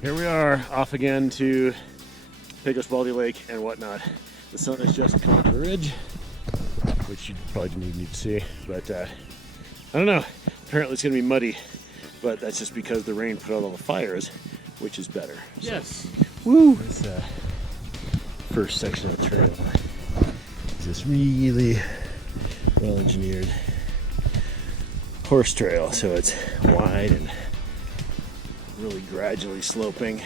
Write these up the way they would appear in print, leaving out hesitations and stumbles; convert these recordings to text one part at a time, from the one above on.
Here we are, off again to Pecos Baldy Lake and whatnot. The sun has just come over the ridge, which you probably didn't even need to see, but I don't know. Apparently it's going to be muddy, but that's just because the rain put out all the fires, which is better. Yes. So, woo! This first section of the trail is this really well-engineered horse trail, so it's wide and really gradually sloping.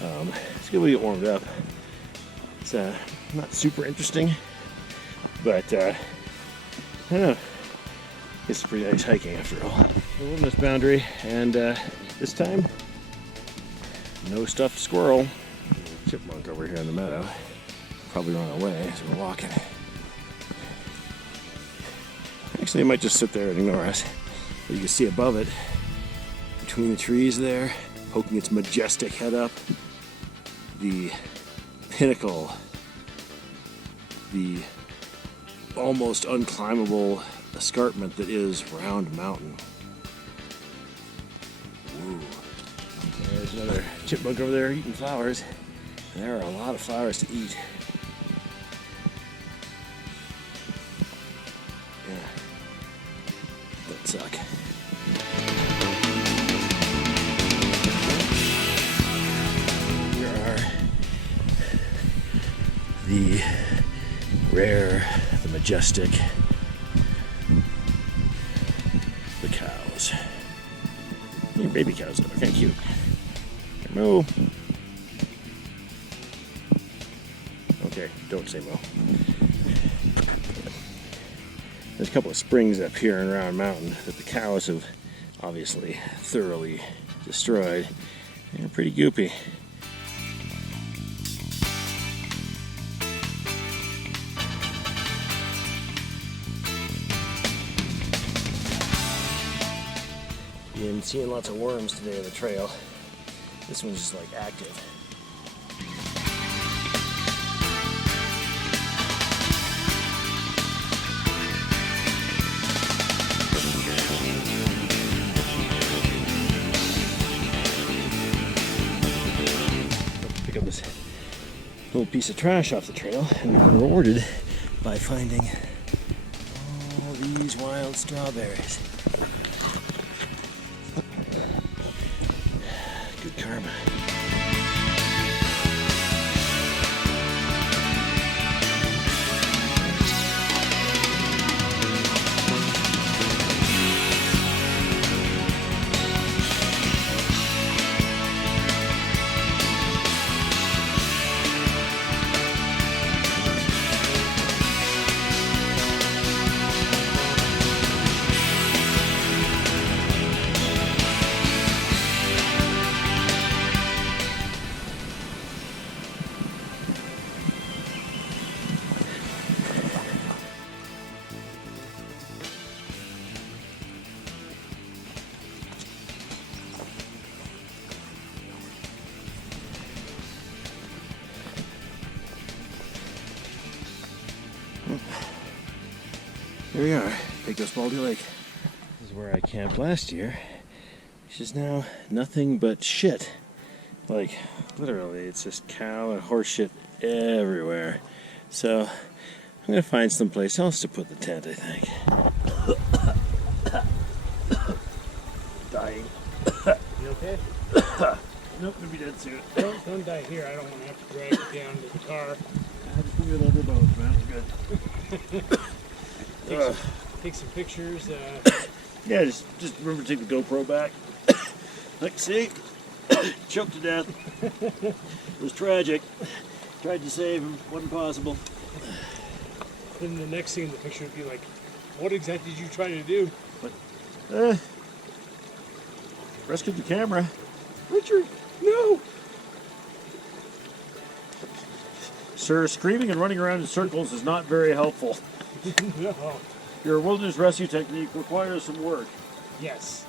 It's a good way to get warmed up. It's not super interesting, but I don't know. It's pretty nice hiking after all. The wilderness boundary, and this time, no stuffed squirrel. Chipmunk over here in the meadow. Probably run away as we're walking. Actually, it might just sit there and ignore us. But you can see above it, between the trees there, poking its majestic head up, the pinnacle, the almost unclimbable escarpment that is Round Mountain. Woo. There's another chipmunk over there eating flowers. There are a lot of flowers to eat. Yeah. That suck. Here are the rare, the majestic, the cows. Your baby cows that are kind of cute. Moo. Okay, don't say moo. There's a couple of springs up here in Round Mountain that the cows have obviously thoroughly destroyed. They're pretty goopy. Been seeing lots of worms today on the trail. This one's just like active. Pick up this little piece of trash off the trail, and we've been rewarded by finding all these wild strawberries. Good karma. Here we are, Pecos Baldy Lake. This is where I camped last year, which is now nothing but shit. Like, literally, it's just cow and horse shit everywhere. So, I'm gonna find someplace else to put the tent, I think. Dying. You okay? Nope, gonna be dead soon. Don't die here. I don't want to have to drag you down to the car. I just need a little bit of both, man. Good. Take some pictures. Yeah, just remember to take the GoPro back. Like, see? Choked to death. It was tragic. Tried to save him. Wasn't possible. Then the next thing in the picture would be like, what exactly did you try to do? But, rescued the camera. Richard, no! Sir, screaming and running around in circles is not very helpful. No. Your wilderness rescue technique requires some work. Yes.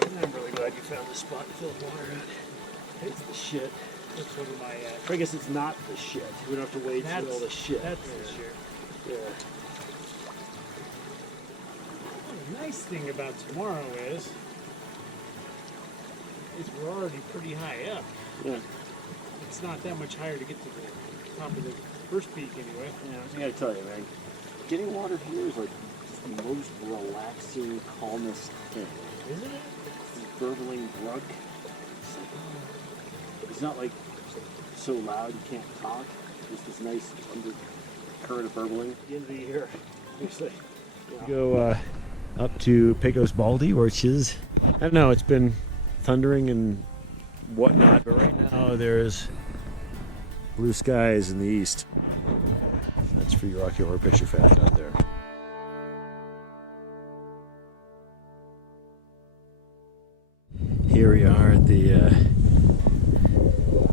I'm really glad you found this spot to fill with water at. It's the shit. That's one of my. I guess it's not the shit. We don't have to wade through all the shit. That's the shit. Yeah. The nice thing about tomorrow is is we're already pretty high up. Yeah. It's not that much higher to get to the top of the first peak anyway. Yeah, I gotta tell you, man, getting water here is like the most relaxing, calmest thing. Isn't it? This burbling brook. It's not like so loud you can't talk. Just this nice undercurrent of burbling. At the end of the year, seriously. Go up to Pecos Baldy, which is, I don't know, it's been thundering and whatnot, but right now there's blue skies in the east. That's for your Rocky Horror Picture fans out there. Here we are at the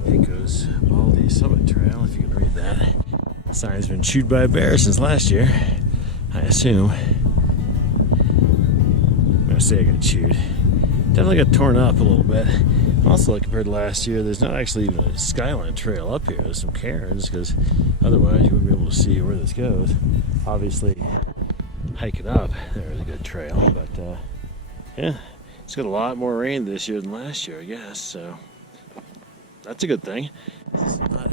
Pecos Baldy Summit Trail, if you can read that. The sign's been chewed by a bear since last year, I assume. I'm gonna say I got chewed. Definitely got torn up a little bit. Also, like compared to last year, there's not actually even a skyline trail up here. There's some cairns, because otherwise you wouldn't be able to see where this goes. Obviously, hiking up, there is a good trail, but yeah, it's got a lot more rain this year than last year, I guess, so that's a good thing. It's not,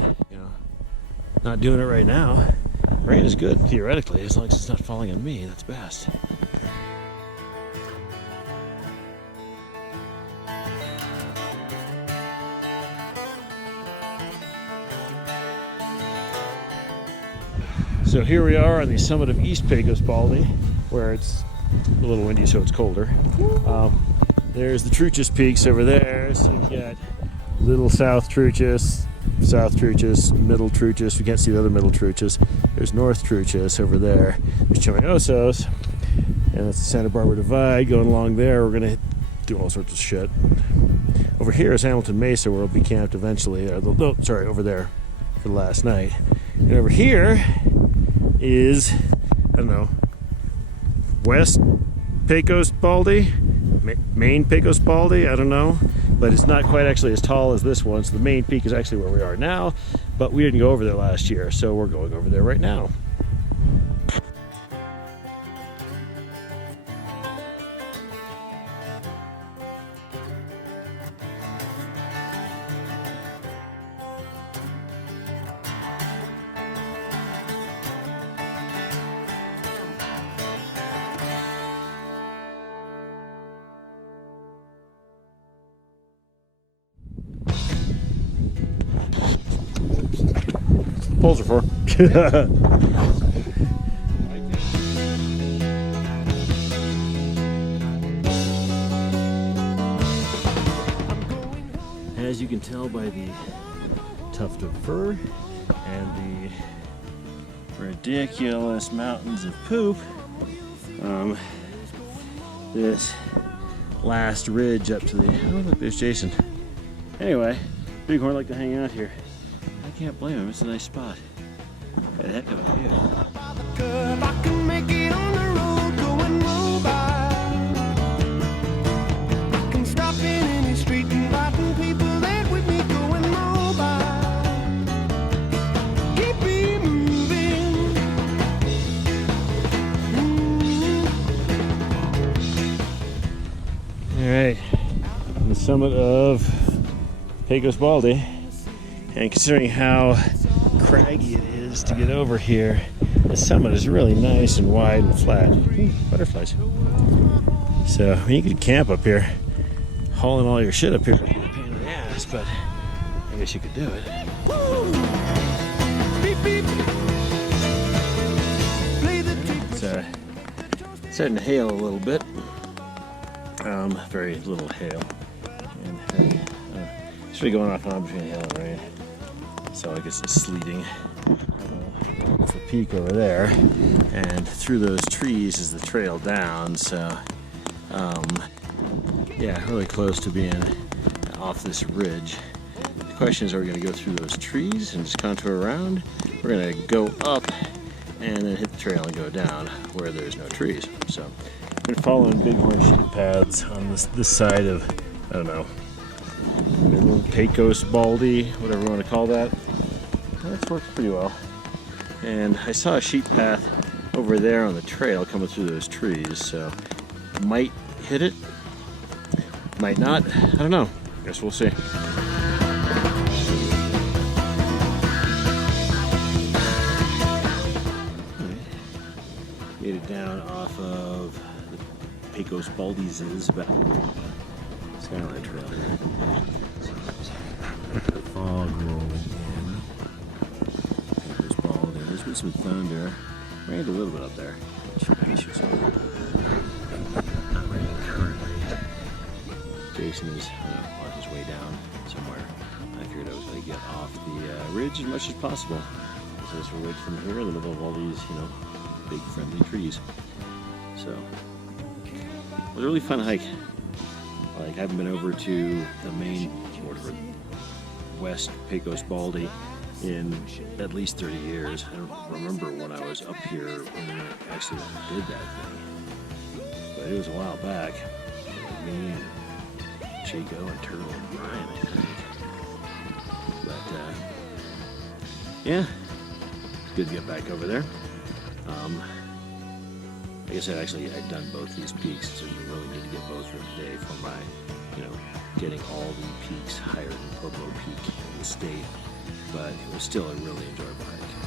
not doing it right now. Rain is good, theoretically, as long as it's not falling on me, that's best. So here we are on the summit of East Pecos Baldy, where it's a little windy, so it's colder. There's the Truchas Peaks over there, so you get Little South Truchas, Middle Truchas. We can't see the other Middle Truchas. There's North Truchas over there. There's Chimayosos, and that's the Santa Barbara Divide going along there. We're gonna do all sorts of shit. Over here is Hamilton Mesa, where we'll be camped eventually. Over there for the last night. And over here is, I don't know, West Pecos Baldy, main Pecos Baldy, I don't know, but it's not quite actually as tall as this one, so the main peak is actually where we are now, but we didn't go over there last year, so we're going over there right now. Poles are for. As you can tell by the tuft of fur and the ridiculous mountains of poop, this last ridge up to the, oh look, there's Jason. Anyway, Bighorn like to hang out here. I can't blame him, it's a nice spot. Got a heck of a view. I can make it on the road going by. I can stop in any street inviting people that with me going by. Keep me moving. Alright, on the summit of Pecos Baldy. And considering how craggy it is to get over here, the summit is really nice and wide and flat. Ooh, butterflies. So I mean, you could camp up here, hauling all your shit up here would be a pain in the ass, but I guess you could do it. It's starting to hail a little bit. Very little hail. And it's really going off and on between hail and rain. So I guess it's sleeting. It's a peak over there, and through those trees is the trail down. So, yeah, really close to being off this ridge. The question is, are we going to go through those trees and just contour around? We're going to go up and then hit the trail and go down where there's no trees. So, I've been following Bighorn sheep paths on this side of, I don't know, Little Pecos Baldy, whatever you want to call that. That's worked pretty well. And I saw a sheep path over there on the trail coming through those trees, so might hit it, might not, I don't know. Guess we'll see. Made it down off of the Pecos Baldys Skyline Trail here. The fog rolling in. Pecos Baldy. There's been some thunder. Rained a little bit up there. Chimayosos. Not raining currently. Jason is on his way down somewhere. I figured I was going to get off the ridge as much as possible. So it's right from here in the middle of all these, big friendly trees. So it was a really fun hike. Like, I haven't been over to the main West Pecos Baldy in at least 30 years. I don't remember when I was up here when I actually did that thing. But it was a while back. Me and Chico and Turtle and Brian, I think. But yeah, it's good to get back over there. Like I said, actually, I'd done both these peaks, so you really need to get both of them today for my, getting all the peaks higher than Pueblo Peak in the state. But it was still a really enjoyable hike.